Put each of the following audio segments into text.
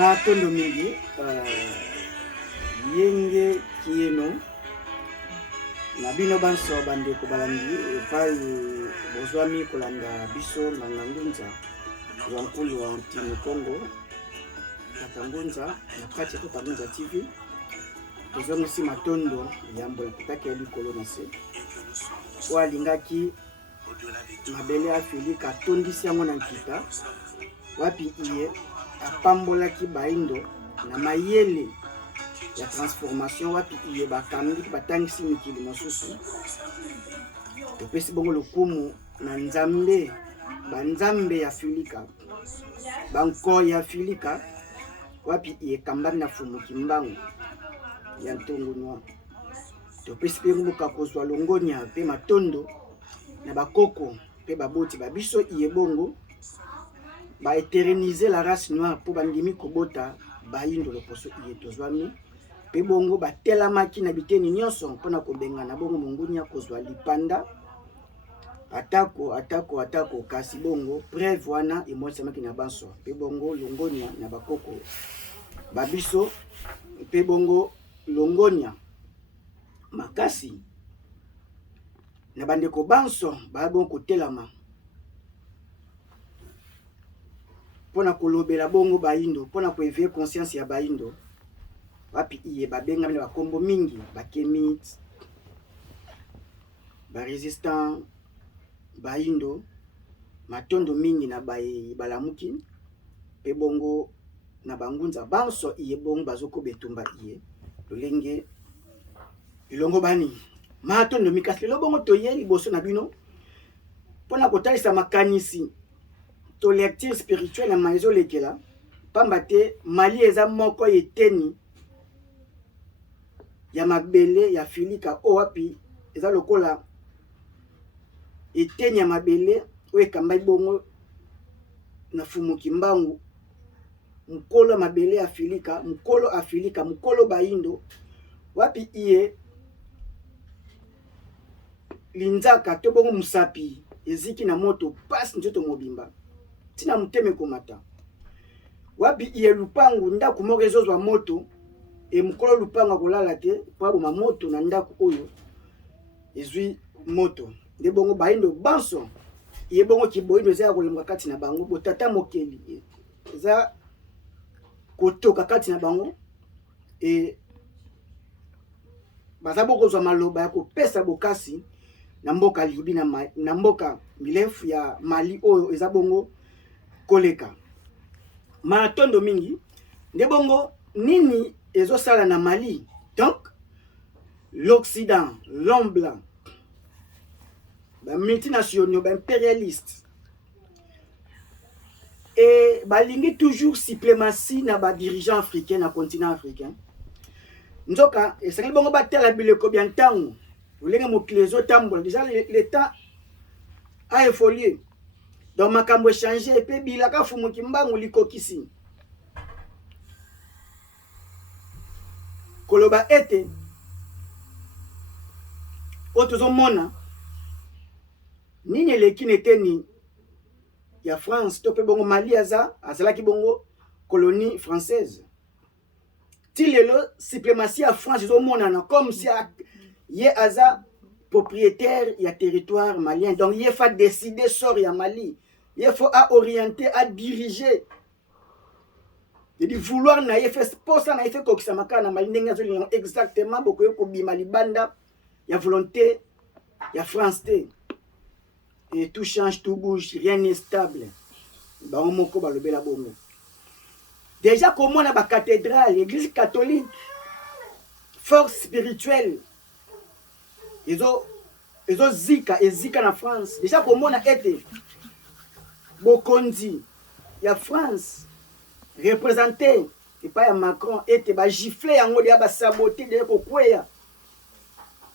Matondo mingi yenge kieno na bino banso bandeko balandi epai bozwami kolanda biso na ngangunza wa nkulu wa ntini Kongo Katangunza na kati ya Katangunza TV tozongisi matondo yambo ya kutaki ya likolo na se walingaki mabele afili katondisi yango na nkita wapi iye apambolaki baindo na mayele ya transformation wapi iye bakambi batangisi mikili mosusu topesi bongo lokumu na nzambe banzambe ya Filika banko ya Filika wapi iye kambani na fumuki mbangu ya ntongo noa topesi pe mbuka kozwa longonya pe matondo na bakoko pe baboti babiso iye bongo ba éterniser la race noire pour bandimi kobota baindo loposo iye tozwami pe bongo batelamaki na biteni nyonso mpona kobenga na bongo mungunya kozwa lipanda atako kasi bongo preuve wana emosamaki na banso pe bongo longonya na bakoko babiso pe bongo longonya makasi na bandeko banso ba bongo kotelama pona kolobela bongo baindo pona ko éveiller conscience ya baindo wapi iye babenga na bakombo mingi bakemit ba resistant baindo matondo mingi na balamuki pe bongo na bangunza banso iye bongo bazoko betumba iye lolenge ilongo bani matondo mikasi lo bongo toye liboso na bino pona kotalisa makanisi to lecture spirituelle na maizo lekela pamba te mali eza moko eteni ya mabele ya Filika o wapi eza lokola eteni ya mabele o ekamba bongo na fumuki mbangu mkolo mabele ya Filika mkolo Afilika mkolo baindo wapi iye linzaka to bongo musapi eziki na moto pasi njoto mobimba tina muteme komata wapi iye lupangu ndaku moko ezozwa moto e mukolo lupangu akolala te po boma moto na ndaku oyo ezwi moto nde bongo baindo banso iye bongo kiboyindo eza kolemba kati na bango botata mokeli eza kotoka kati na bango e baza bokozwa maloba ya kopesa bokasi na mboka libi na mboka milefu ya Mali oyo eza bongo koleka matondo mingi nde bongo nini ezosala na Mali. Donc l'Occident, l'homme blanc, ba multinationaux, ba impérialistes et balingi toujours suprématie na ba dirigeants africains na continent africain nzoka esengi bongo batela bileko bya ntango olenge mokili ezotambola déjà le temps a évolué donc makambo échangé et puis bilaka fumuki mbangu likokisi koloba ete otozomona nini eleki neteni ya France to pe bongo Mali azalaki bongo colonie française ti lelo suprématie ya France ezomonana comme si ye aza propriétaire ya territoire malien donc il faut décider sort ya Mali il faut à orienter à diriger et di vouloir na ye fait posa na ye fait kokisa makana na Mali ndenge azolinga exactement bokoyo ko bima libanda ya volonté ya France te et tout change tout bouge rien n'est stable ba moko balobela bongo déjà comment on a ba cathédrale l'église catholique force spirituelle ezo zika na France déjà komona ete bokonzi ya France représenté et pas ya Macron ete ba gifler yango ya ba saboter de kokweya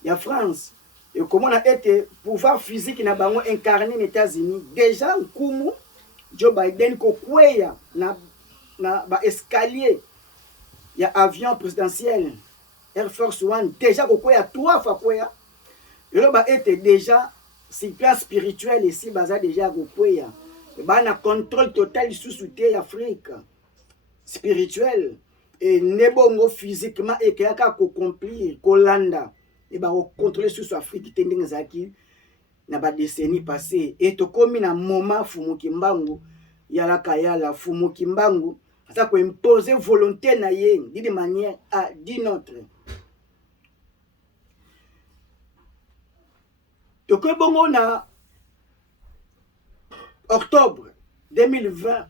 ya France et komona ete pouvoir physique na bango incarné aux États-Unis déjà nkumu Joe Biden kokweya na ba escalier ya avion présidentiel Air Force One déjà kokweya 3 fois kweya et ba ete déjà si plan spirituel ici baza déjà kokweya ba na contrôle total sous Afrique spirituel et nebongo physiquement et kaka ko accomplir kolanda et ba contrôler sur Afrique tending zaki na ba décennie passée et to komi na moment fumu kimbangu yala kayala fumu kimbangu ça ko imposer volonté na ye d'une manière à d'une autre. To ko bongo na octobre 2020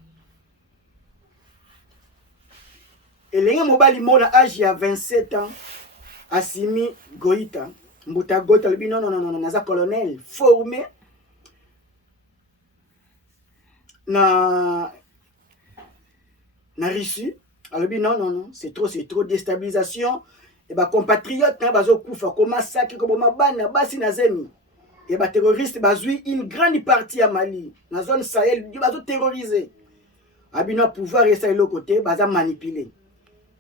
et l'un mobile mona âge à 27 ans Assimi Goïta Mbuta Goïta le non naza colonel formé na Russie alors non c'est trop déstabilisation et ba compatriotes na bazo kufa ko massacre ko mabana basi na zemi et ba terroristes bazui une grande partie à Mali na zone Sahel bazo terroriser abino pouvoir rester le côté baza manipuler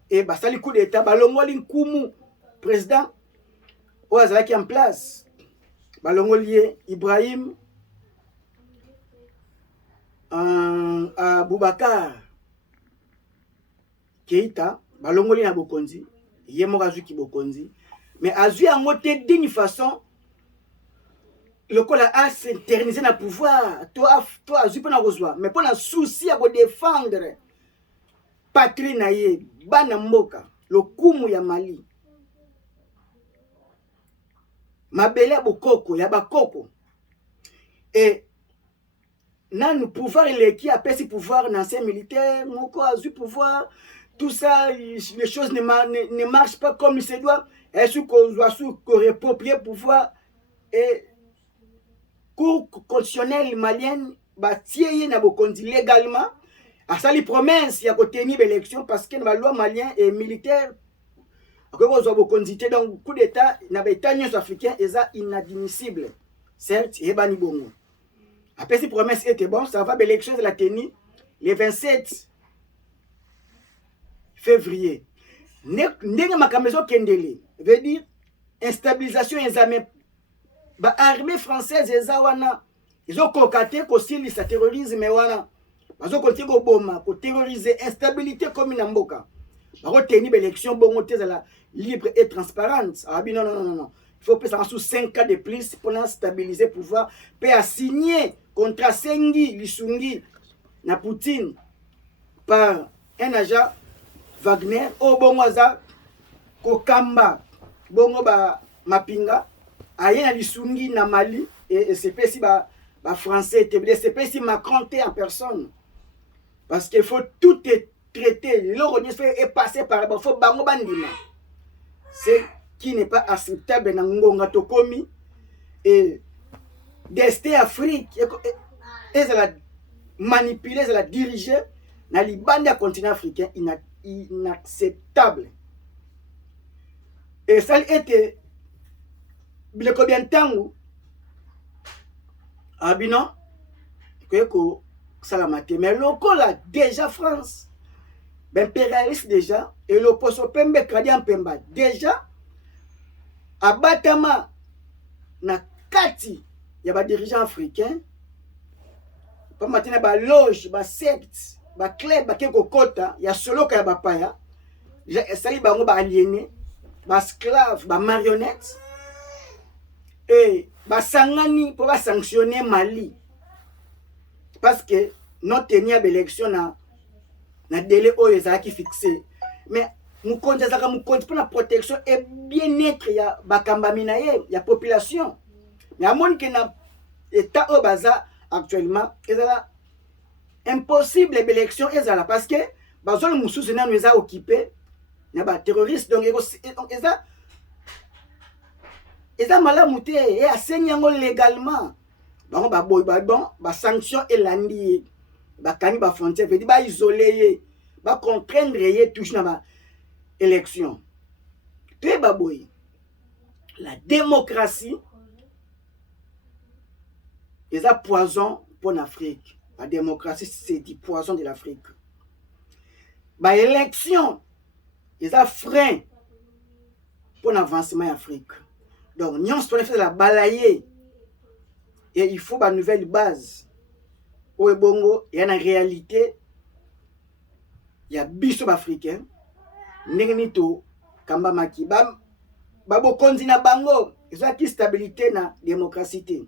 et basali coup d'état balongoli nkumu président Ouazala qui en place balongoli Ibrahim Boubacar Keïta balongoli na bokonzi yemo azuki bokonzi mais azui en moté d'une façon le col a s'interniser na pouvoir toi azui pour na rejoindre mais pour na souci à défendre patrie na ye bana mboka le kumu ya Mali mabele bokoko ya bakoko et nanu pouvoir eleki apesi pouvoir na ancien militaire moko azui pouvoir tout ça les choses ne marchent pas comme il se doit est-ce qu'on doit reproprier pouvoir et cour constitutionnelle malienne batie na bokondi légalement a sali promesse ya kotenir l'élection parce que la loi malien et militaire donc coup d'état na état africain est inadmissible certes et bani bongo après si promesse était bon ça va l'élection de la tenue le 27 février ndenge makamezo kendele veut dire instabilisation examen ba armée française ezawana ils ont cocaté ko silisa terrorisme wana bazo continuer ko boma ko terroriser instabilité comme na mboka ba ko tenir élection bongo tezala libre et transparente ah non il faut passer sous 5 ans de plus pour stabiliser pouvoir peut signer contrat Sengi Lisungi na Poutine par un agent Wagner au bongoza kokamba bongo ba mapinga ayena Lisungi na Mali et c'est pas si ba français c'est pas si Macron en personne parce qu'il faut tout traiter le fait est passé par il faut bango bandima c'est qui n'est pas acceptable na ngonga tokomi et d'Est Afrique et la manipuler la diriger na libanda continent africain inacceptable et ça était bile combien de temps abino que salamate mais lokola déjà France impérialiste déjà et l'opposition pembe kradian pemba déjà abatama na kati ya ba dirigeants africains pas maintenant ba loge ba secte ba club ba keko kota ya solo ka ya bapaya sali bango ba aliéné ba esclave ba marionnette et ba sangani pour ba sanctionner Mali parce que notre dernière élection na délai oyo ezalaki fixé mais mukonzi azaka mukonzi pour la protection et bien-être ya bakambami na ye ya population mais amoni ke na état oyo baza actuellement ezala impossible élection ezala parce que bazoli mususu nanu eza occupé na ba terroriste donc eza malamu te e asengi yango légalement bango baboyi bon ba sanction elandi bakani ba frontière veut dire ba isoler ye ba contraindre ye toujours na ba élection te baboyi la démocratie est un poison pour l'Afrique. La démocratie c'est du poison de l'Afrique. Ba élection est un frein pour l'avancement en Afrique. Donc nous on fait la balayer et il faut une nouvelle base. Au Bongo, il y a une réalité ya biso africain ndenge nini to kamba maki babokonzi na bango ezalaki stabilité na démocratie te.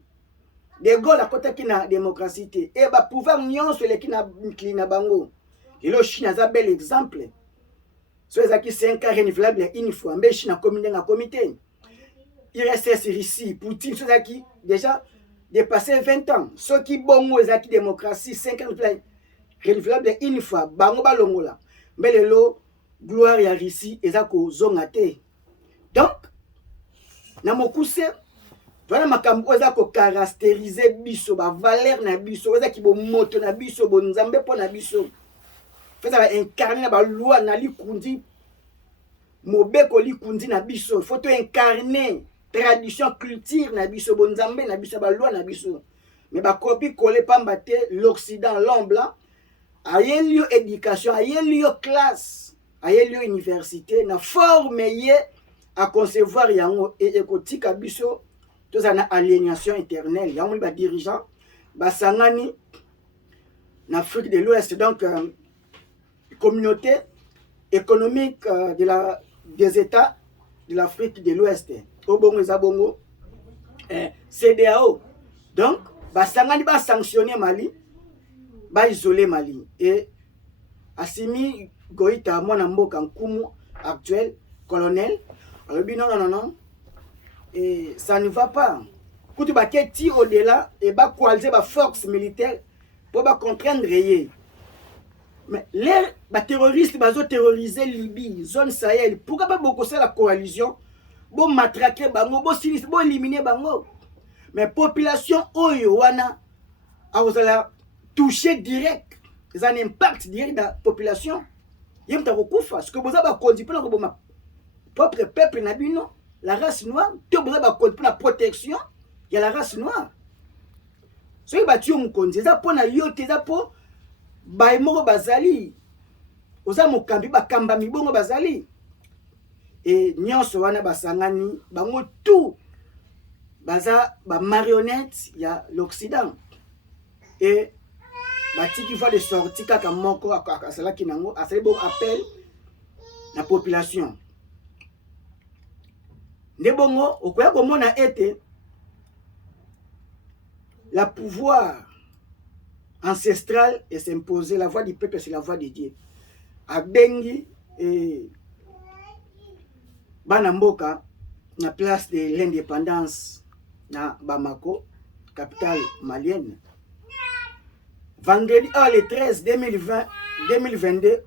De Gaulle akotaki na démocratie te e bapouvoir nyonso eleki na mikili na bango. Lelo Chine aza bel exemple, so ezalaki 5 ans renouvelable une fois mbe Chine akomi ndenge akomi te. URSS Russie Poutine so ezalaki déjà dépassé 20 ans. Soki bongo ezalaki démocratie 5 ans renouvelable une fois bango balongola mbe lelo gloire ya Russie eza kozonga te. Donc na mokuse voilà makambo eza ko caractériser biso ba valeur na biso eza ki bo moto na biso bo nzambe po na biso feza ba incarner na ba loi na likundi mobeko likundi na biso faut to incarner tradition culture na biso bo nzambe na biso ba loi na biso mais ba copie coller pamba te l'Occident l'homme blanc ayeli éducation ayeli classe ayeli université na forme ye à concevoir yango et ekotika biso tous en aliénation éternelle. Il y a un dirigeant basangani en Afrique de l'Ouest, donc communauté économique des États de l'Afrique de l'Ouest. Obongo Zabongo, CEDEAO. Donc, basangani ba sanctionner Mali, ba isoler Mali. Et Assimi Goïta, mon mboka Nkumu actuel, colonel, alors non. Et ça ne va pas. Quand tu vas quitter au-delà, et va coaliser la force militaire pour contraindre. Mais les terroristes vont terroriser Libye, zone Sahel. Pourquoi pas beaucoup ça la coalition? Bon matraquer bango, bon sinistre, bon éliminer bango. Mais population oyoana a la toucher direct. Ils ont un impact direct dans la population. Il y a un recours. Ce que vous avez conduit pour le propre peuple nabino. La race noire, tout le monde pour la protection, il y a la race noire. Ce qui est mon compte, c'est pour la yote, c'est pour Baimoro Bazali. Oza mokambi bakamba mibongo Bazali. Et nyonso wana basangani, bango tout baza ba marionnette ya l'Occident. Et batiki va de sortir kaka moko akasala kinango, asali bon appel la population. Nebongo, okoya komona ete la pouvoir ancestral et s'imposer, la voix du peuple c'est la voix de Dieu. Abengi et Banamboka, na place de l'indépendance na Bamako, capitale malienne. Vendredi le 13 2022,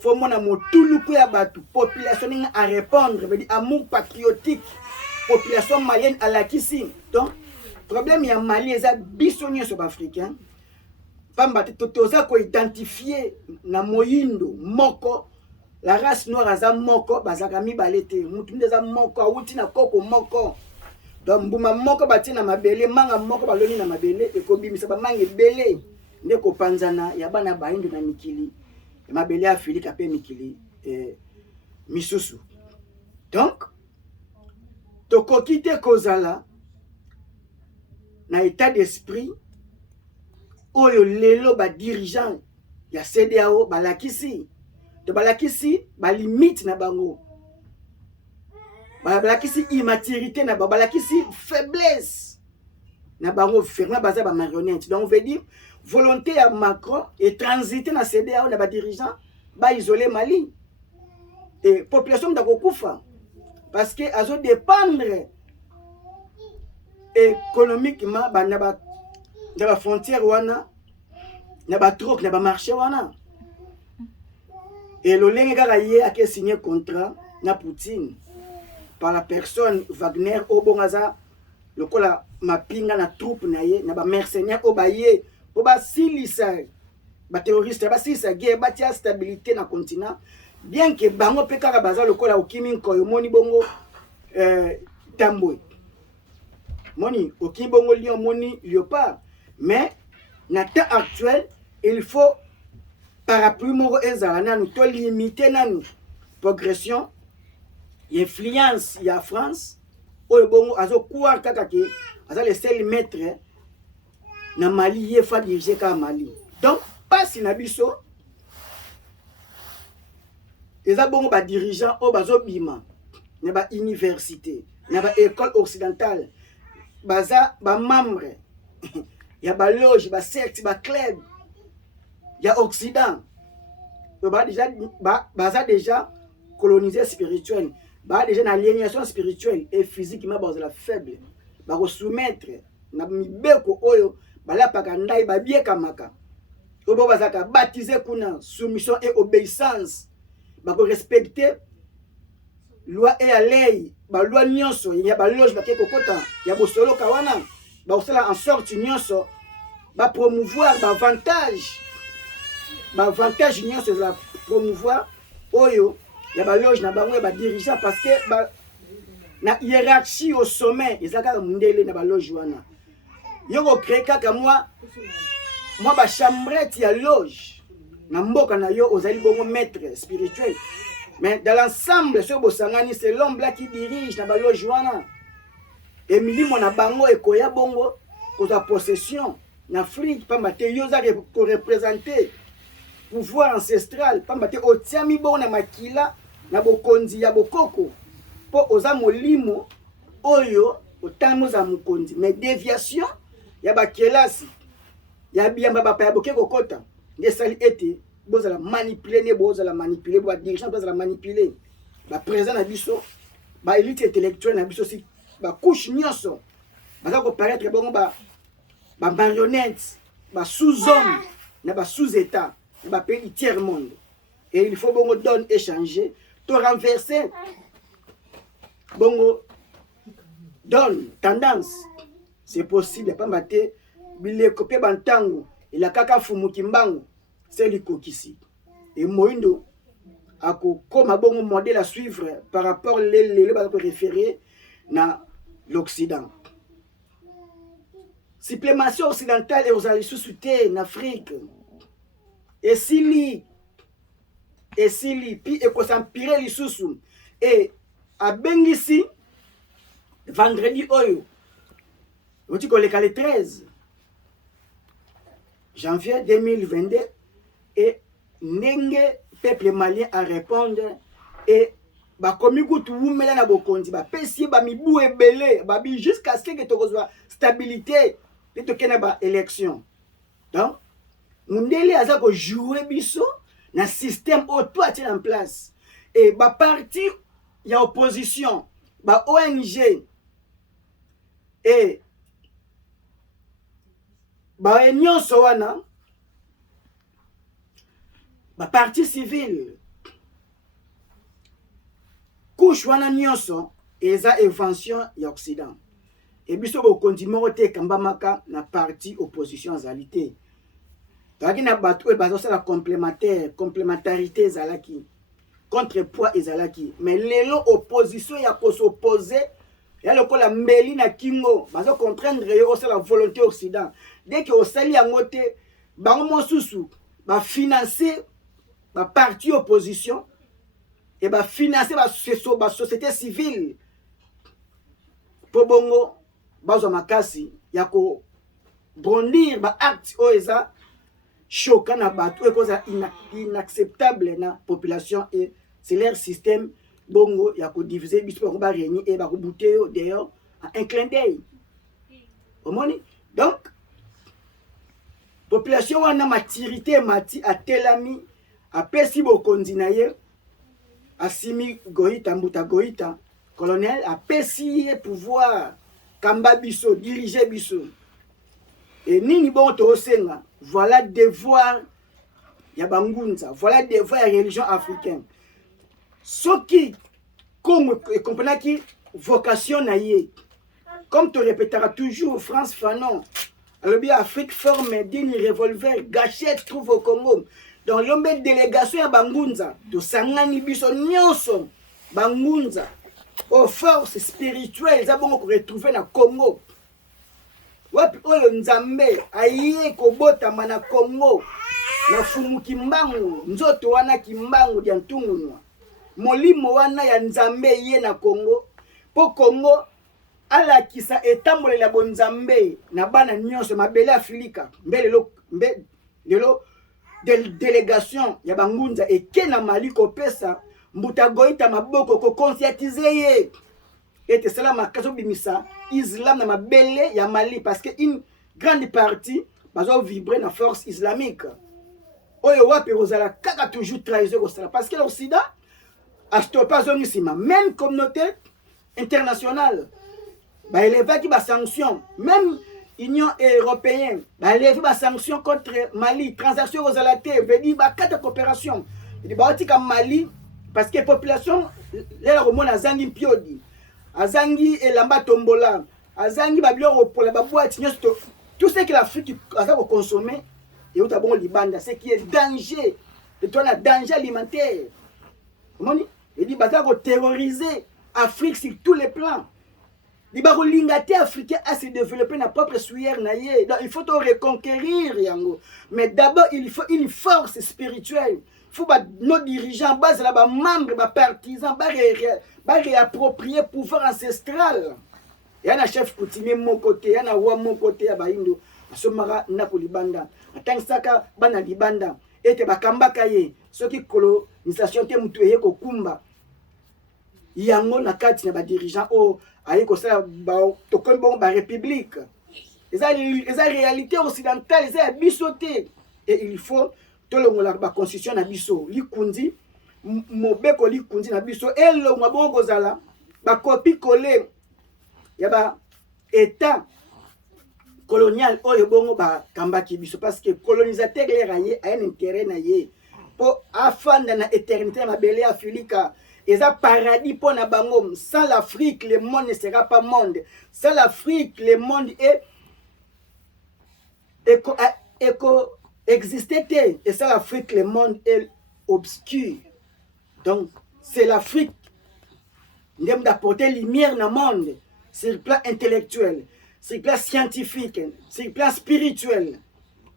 faut mon amour tout le coup à population à répondre, veut dire amour patriotique, population malienne à la kissi. Donc, problème il y a Mali, les bisonniers sont africains. Pamba totoza ko identifier na moyindo moko la race noire aza moko bazaka mibalete mutu ndeza moko awuti na koko moko. Donc mbuma moko bati na mabele manga moko baloni na mabele ekobimisa ba manga ebele ndeko panzana ya bana bayindo na mikili. Mabele afili kapé mikili misusu. Donc tokokite kozala na état d'esprit oyo lelo ba dirigeant ya CEDEAO balakisi to balakisi ba limite na bango balakisi immaturité na bango balakisi faiblesse na bango ferma baza ba marionnette. Donc on veut dire volonté ya Macron et transiter na CEDEAO na ba dirigeant ba isoler Mali et population d'akokufa parce que azo dépendre économiquement ba na ba frontière wana na ba troc na ba marché wana et le lenge kaka ye a signé contrat na Poutine par la personne Wagner obongaza lokola mapinga na troupe na ye na ba mercenaires obaye po ba silisa ba terroriste ba silisa guerre ba tia stabilité na continent bien que bango pe kaka baza lokola okimi nkoyo moni bongo tambwe moni okimi bongo lion moni léopard. Mais, dans le temps actuel, il faut parapluie moro ezala nous to limiter nanu progression influence ya France oyo bongo azo kuwa kaka ke aza le seul maître na Mali ye fa diriger ka Mali. Donc pas si na biso eza bongo ba dirigeant o bazo bima na ba université na ba école occidentale baza ba membre ya ba loge ba secte ba club ya occident baza déjà colonisé spirituel ba déjà na aliénation spirituelle et physiquement bazala faible ba ko soumettre na mibeko oyo balapaka ndai babiekamaka obo bazaka baptisé kuna soumission et obéissance ba ko respecter loi et la lei ba loi nyonso ya ba loge ba keko kota ya bosolo kawana ba osala en sorte nyonso ba promouvoir ba avantage nyonso za promouvoir oyo ya ba loge na bango ba dirigeant parce que ba na hiérarchie au sommet ezaka mundele na ba loge wana yoko créer kaka moi ba chambrette ya loge na mboka na yo ozali bongo maître spirituel mais dans l'ensemble ce bosangani c'est l'homme là qui dirige na ba loge wana et milimo na bango ekoya bongo kozwa possession na Afrique pamba te yo za ko représenter pouvoir ancestral pamba te otiami bongo na makila na bokonzi ya bokoko po oza molimo oyo otamo za mokonzi mais déviation ya bakelasi ya biyamba bapa ya boke kokota ngesali ete bozala manipuler ne bozala manipuler ba dirigeant bozala manipuler ba président na biso ba élite intellectuelle na biso si ba couche nyonso baza ko paraître bongo ba marionnettes ba sous-hommes na ba sous-état na ba pays tiers monde et il faut bongo donner échanger to renverser bongo donne tendance c'est possible pamba te bileko pe bantango ila kaka fumu kimbango c'est likokisi et moindo ako koma bongo modèle à suivre par rapport les ba ko référer na l'Occident. Supplémation occidentale et aux alliés sous-soutés en Afrique et si puis et ko s'empirer les sous et à Bengisi vendredi oyo on dit que le 13 janvier 2022 et nenge peuple malien à répondre et ba komi kutu wumela na bokonzi ba pesi ba mibu ebele ba bi jusqu'à ce que tokozwa stabilité de tokena ba élection donc mundele aza ko jouer biso na système auto a en place et ba parti ya opposition ba ONG et ba nyonso wana ba parti civil couche wana nyonso eza invention ya Occident et biso bo kondimoko te kambamaka na parti opposition azalité taki na bato e bazo la complémentarité ezalaki contrepoids ezalaki mais lelo opposition ya ko s'opposer ya lokola mbeli na kingo bazo contraindre yo osala volonté Occident dès que osali yango te bango mosusu ba financer ba parti opposition et ba financer ba société civile po bongo bazo makasi ya ko bondir ba acte oeza choquant na bato e cause inacceptable na population et c'est leur système bongo ya ko diviser biso ko ba réunir et ba ko bouter d'ailleurs un clin d'œil omoni donc population wana maturité mati atelami apesi bokonzi na ye Assimi Goïta Mbuta Goïta colonel apesi pouvoir kamba biso diriger biso et nini bon to senga voilà devoir ya bangunza voilà devoir ya religion africaine soki comme comprendre qui vocation na ye comme tu répéteras toujours France Fanon alors bien Afrique forme d'une revolver gâchette trouve au Congo dans l'ombe délégation ya bangunza to sangani biso nyonso bangunza aux forces spirituelles za bongo ko retrouver na Congo wapi oyo nzambe aye kobotama na Congo na fumu kimbangu nzoto wana kimbangu dia ntungunwa molimo wana ya nzambe ye na Congo po Congo ala kisa etambolela bonzambe na bana nyonso mabele Afrika mbelelo lelo délégation ya bangunza eke na Mali kopesa mbuta goita maboko ko conscientiser ye et cela makazo bimisa islam na mabele ya Mali parce que une grande partie bazo vibrer na force islamique oyo wapi ozala kaka toujours trahison au cela parce que l'Occident a stoppé zongisima même communauté internationale ba élever qui ba sanction même Union européenne ba élever ba sanction contre Mali transaction aux alaté veut dire ba quatre coopération il ba otika Mali parce que population là remona zangi piodi azangi elamba tombola azangi ba biloko pour la boîte tout ce que l'Afrique a consommer et au tabon libanda ce qui est danger et toi la danger alimentaire moni il dit baza ko terroriser Afrique sur tous les plans. Il va l'ingati africain à se développer na propre suyer na ye. Donc il faut te reconquérir yango. Mais d'abord il faut une force spirituelle. Il faut que nos dirigeants, base là, membres, partisans, réapproprier pouvoir ancestral. Il y a un chef coutumier mon côté, il y a un roi mon côté à Baïndo. À ce moment-là, il y a Libanda. À Tangsaka, Bana Libanda. Et te bakamba kaye. Ce qui colonisation te mutuye kokumba. Yango na kati na ba dirigeant o aye ko sala ba to kon bon ba république. Les réalité occidentale, les bisoté et il faut tolongola ba constitution na biso likundi mobeko likundi na biso elo ngabo kozala ba copie coller ya ba état colonial oyo bongo ba kambaki biso parce que colonisateur les raye a un intérêt na ye pour afanda na éternité na belé Afrika. Et ça paradis pour na bango. Sans l'Afrique, le monde ne sera pas monde. Sans l'Afrique, le monde est existait. Et sans l'Afrique, le monde est obscur. Donc, c'est l'Afrique qui aime d'apporter lumière dans le monde. Sur le plan intellectuel, sur le plan scientifique, sur le plan spirituel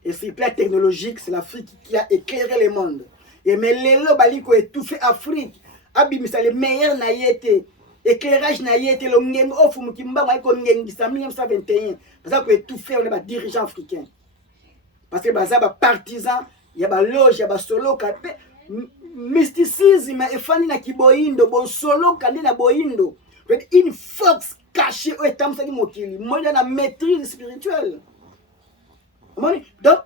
et sur le plan technologique. C'est l'Afrique qui a éclairé le monde. Et mais les lobali qui ont étouffé l'Afrique. Abimisa le meilleur na yete éclairage na yete le ngem ofu mukimba wa ko ngengisa 1921 parce que tout faire les dirigeants africains parce que baza ba partisans ya ba loge ya ba solo kape mysticisme e fani na kiboindo bon solo kande na boindo une force cachée au etamsa ki mokili moya na maîtrise spirituelle donc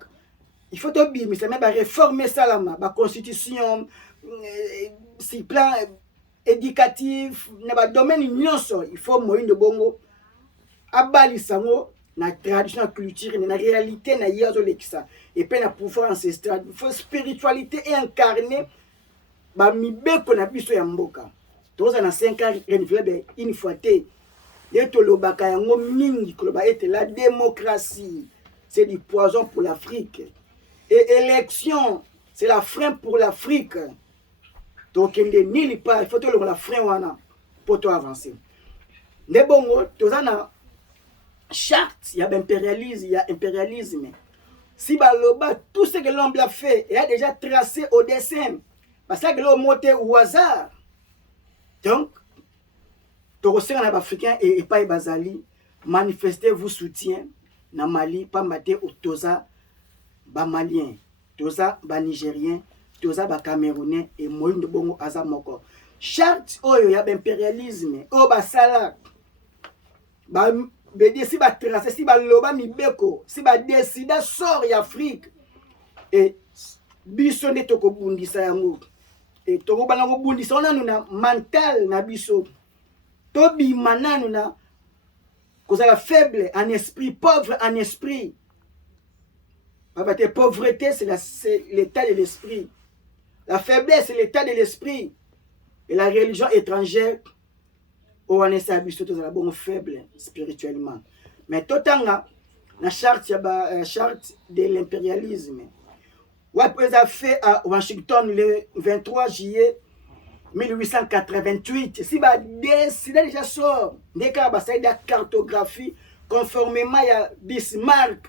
il faut to bimisa mais ba réformer salama ba constitution si plan éducatif na domaine nyonso il faut moyen de bongo abali sango na tradition na culture na réalité na yazo lekisa et puis na pouvoir ancestral il faut spiritualité et incarner ba mibeko na biso ya mboka toza na 5 ans renouvelable une fois té yeto lobaka yango mingi koloba ete la démocratie c'est du poison pour l'Afrique et élection c'est la frein pour l'Afrique. Donc il n'y a pas, il faut que la frein pour toi avancer. Mais bon, tu as une charte, il y a impérialisme, il y a impérialisme. Si baloba tout ce que l'homme a fait, il a déjà tracé au dessin. Parce que l'homme monté au hasard. Donc, tu as un Africain et pas Bazali, manifestez vos soutiens dans Mali, pas mater au Toza, ba Malien, Toza, ba Nigérien. Toza ba Camerounais et moyen de bongo azamoko charte oyo ya impérialisme o ba sala ba bedi si ba tracer si ba loba mibeko si ba décider sort ya Afrique et biso ne to ko bundisa yango et to ko bana ko bundisa ona na mental na biso to bi mananu na kozala faible en esprit pauvre en esprit parce que pauvreté c'est l'état de l'esprit. La faiblesse, c'est l'état de l'esprit. Et la religion étrangère, on est la bonne faible spirituellement. Mais tout la charte de l'impérialisme. Après a fait à Washington le 23 juillet 1888. Si va décider déjà sort, des cas de cartographie conformément à Bismarck,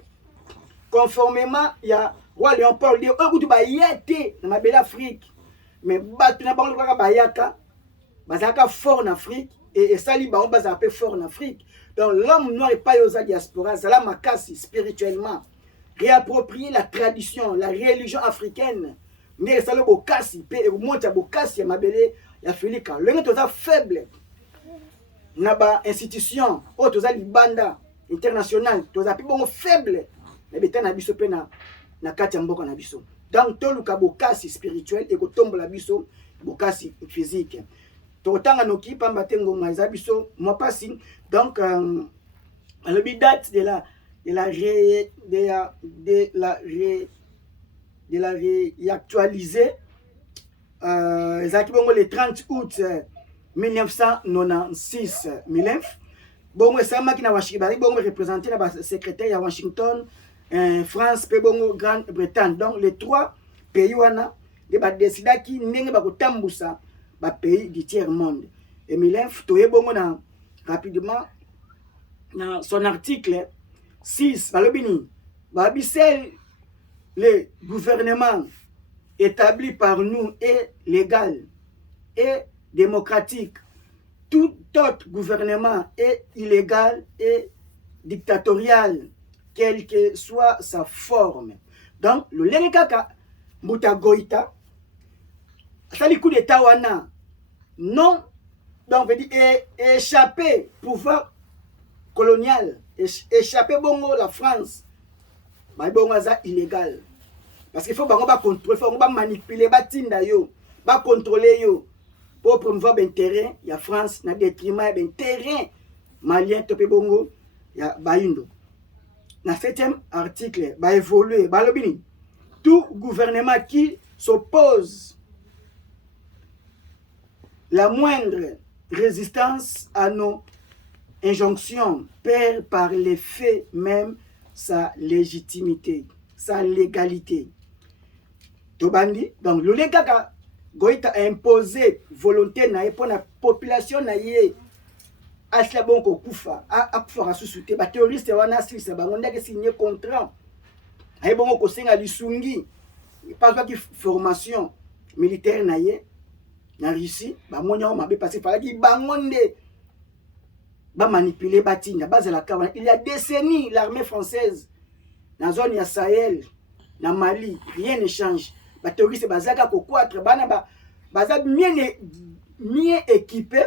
conformément à Wa Léopold dit oh tu ba yete na belle Afrique mais batu na bango ka bayaka bazaka fort en Afrique et sali ba on baza peu fort en Afrique donc l'homme noir et pas aux diaspora ça la makasi spirituellement réapproprier la tradition la religion africaine mais ça le bokasi pe et monte bokasi ma belle ya Filika lenge toza faible na ba institution o toza libanda international toza pi bongo faible na beta na biso pe na kati ya mboka na biso. Donc toluka bokasi spirituel et kotombola biso bokasi physique. Totanga noki pamba te ngoma eza biso mo pasi. Donc le date de la réactualiser ezaki bongo le 30 août 1996 milef bongo esamaki na Washington bongo représenté na ba secrétaire ya Washington France pe bongo Grande-Bretagne. Donc les trois pays wana de ba décidaki ndenge ba kotambusa ba pays du tiers monde. Et milef toye bongo na rapidement dans son article 6, balobini, babisel le gouvernement établi par nous est légal et démocratique. Tout autre gouvernement est illégal et dictatorial, quelle que soit sa forme. Donc, le Lengekaka Mbuta Goïta, ça les coups d'État wana, non, donc veut dire échapper pouvoir colonial, échapper bongo la France, bah bongo ça illégal. Parce qu'il faut ba contrôler, faut ba manipuler, ba tinda yo, ba contrôler yo pour promouvoir ben terrain ya France na détriment ben terrain malien topé bongo ya baindo. Na 7e article ba évoluer, ba lobini. Tout gouvernement qui s'oppose la moindre résistance à nos injonction perd par les faits même sa légitimité, sa légalité. Tobandi, donc le Lengekaka Goïta a imposé volonté na pour la population na ye asla bonko kufa a kufa susute ba terroriste wana sisa ba ngonda ke signer contrat ay bongo ko senga lisungi pas pas ki formation militaire na ye na Russie ba monya mabe passer par ki bangonde ba manipuler batinga bazala kawana. Il y a décennies l'armée française dans zone ya Sahel na Mali rien ne change. Ba terroriste bazaka ko quatre bana ba baza mieux équipé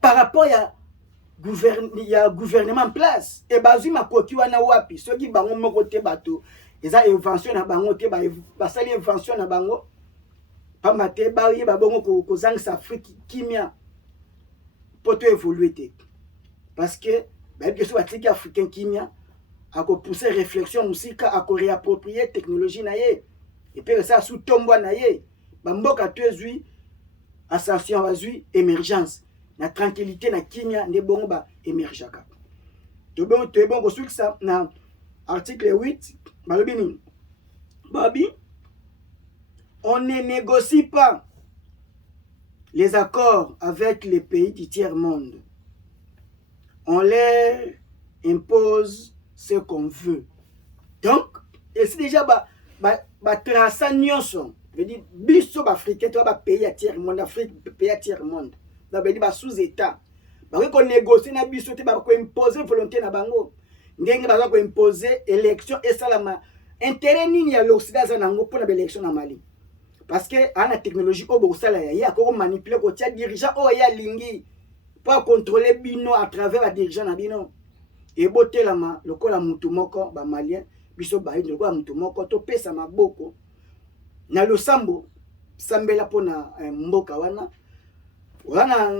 par rapport ya gouvernement en place et bazui makoki wana wapi soki bango moko te bato eza invention na bango te ba sali invention na bango pamba te ba ye ba bongo ko zangisa Afrique kimia poto évoluer te parce que ba biso batiki africain kimia a ko pousser réflexion musika a ko réapproprier technologie na ye et puis ça sous tombo na ye ba mboka tezui association bazui émergence na tranquillité na kimia ne bongo ba émergaka to bongo sur ça na article 8 balobini babi on ne négocie pas les accords avec les pays du tiers monde, on leur impose ce qu'on veut. Donc et c'est déjà ba traça nyonso veut dire biso ba africain to ba pays à tiers monde, Afrique pays à tiers monde ça veut dire ba sous état ba ko négocier na biso te ba ko imposer volonté na bango ndenge ba ko imposer élection et salama intérêt nini ya l'Occident za nango pour na élection na Mali parce que ana technologie o bo sala ya ko manipuler ko tia dirigeant o ya lingi pour contrôler bino à travers la dirigeant na bino et botelama lokola mutu moko ba malien biso ba ino lokola mutu moko to pesa maboko na losambo sambela pona mboka wana wana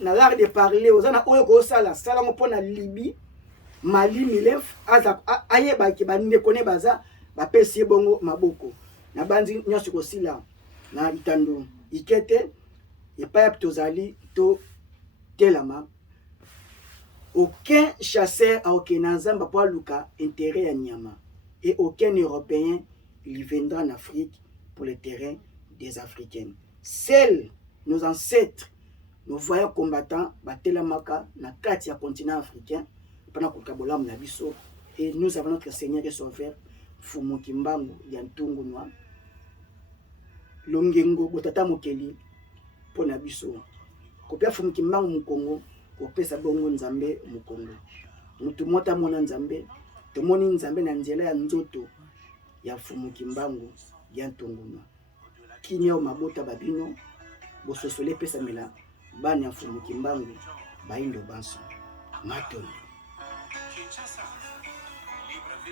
na l'art de parler ozana oyo ko sala sala mo pona Libye Mali milef aza ayeba ki bande kone baza ba pesi bongo maboko na banzi nyonso ko sila na itando ikete et pas tozali to telama. Aucun chasseur a aucun zamba pour luka intérêt à Nyama et aucun Européen il viendra en Afrique pour le terrain des Africains. Seuls nos ancêtres, nos voyants combattants, batelamaka na kati ya continent africain pendant kokabolam na biso et nous avons notre Seigneur et Sauveur Fumu Kimbangu ya Ntungu Noa Longengo botata mokeli pona biso kopia Fumu Kimbangu mu Congo kopesa bongo Nzambe mu Congo mutu mota mona Nzambe tomoni Nzambe na nzela ya nzoto ya Fumu Kimbangu ya Ntungu Noa kimia mabota babino bososole pesa mela bani ya Mfumu Kimbangu baindo banso matoni.